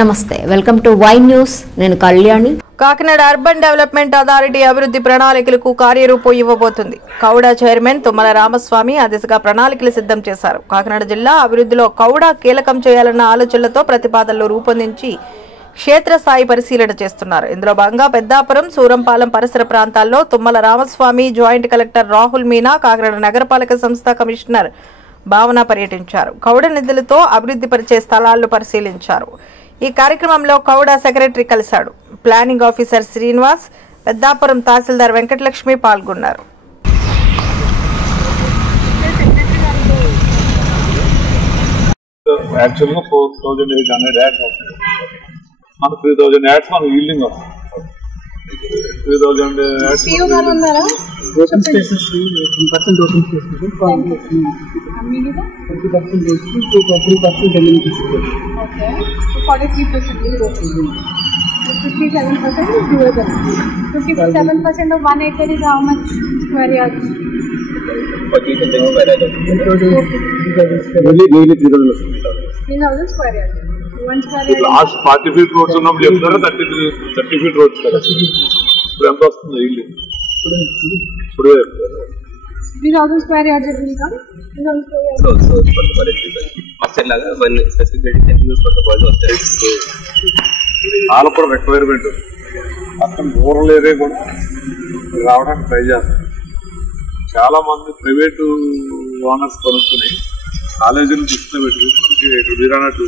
నమస్తే, welcome to Y news. నేను Kalyani. Kakinada urban development authority అభివృద్ధి ప్రణాళికలకు కార్యరూపం ఇవ్వబోతుంది. కౌడా చైర్మన్ తుమ్మల రామస్వామి ఆ దిశగా ప్రణాళికలు సిద్ధం చేశారు. కాకినాడ జిల్లా అభివృద్ధిలో కౌడా కీలకం చేయాలన్న ఆలోచనలతో ప్రతిపాదనలు రూపొందించి క్షేత్రస్థాయి పరిశీలన చేస్తున్నారు. ఇందులో భాగంగా పెద్దాపురం, సూరంపాలెం పరిసర ప్రాంతాల్లో తుమ్మల రామస్వామి, జాయింట్ కలెక్టర్ రాహుల్ మీనా, కాకినాడ నగరపాలక సంస్థ కమిషనర్ భావన పర్యటించారు. కౌడ నిధులతో అభివృద్ధి పరిచే స్థలాలను పరిశీలించారు. ఈ కార్యక్రమంలో కౌడా సెక్రటరీ కలిశాడు. ప్లానింగ్ ఆఫీసర్ శ్రీనివాస్, పెద్దాపురం తహసీల్దార్ వెంకటలక్ష్మి పాల్గొన్నారు. యాక్చువల్గా 4,800 యాడ్స్ వస్తాయి. మనకు 3,000 యాడ్స్ మనకు ఈల్డింగ్ వస్తుంది. 3,000 yards open spaces 10% open space 20% జమీన్ తీసుకోవాలి. Okay, 43% is open. 57% is doable. 57% of 1 acre is how much square yards? 3,000 square yards. 1 square yard. Last 40 feet roads ఉన్నప్పుడు చెప్తారా 30 feet రోడ్స్ కదా. ఇప్పుడు ఎంత వస్తుంది ఈల్డింగ్? ఇప్పుడే 3,000 square yards it will come. 3,000 square yards. So for the collective master laga one specific can use for the boys of the వాళ్ళకు కూడా requirement అక్కడ రూరల్ ఏరియా కూడా రావడానికి ట్రై చేస్తారు. చాలా మంది ప్రైవేటు ఓనర్స్ కొనుక్కుని కాలేజీలు దృష్టిలో పెట్టి వీరన్నట్టు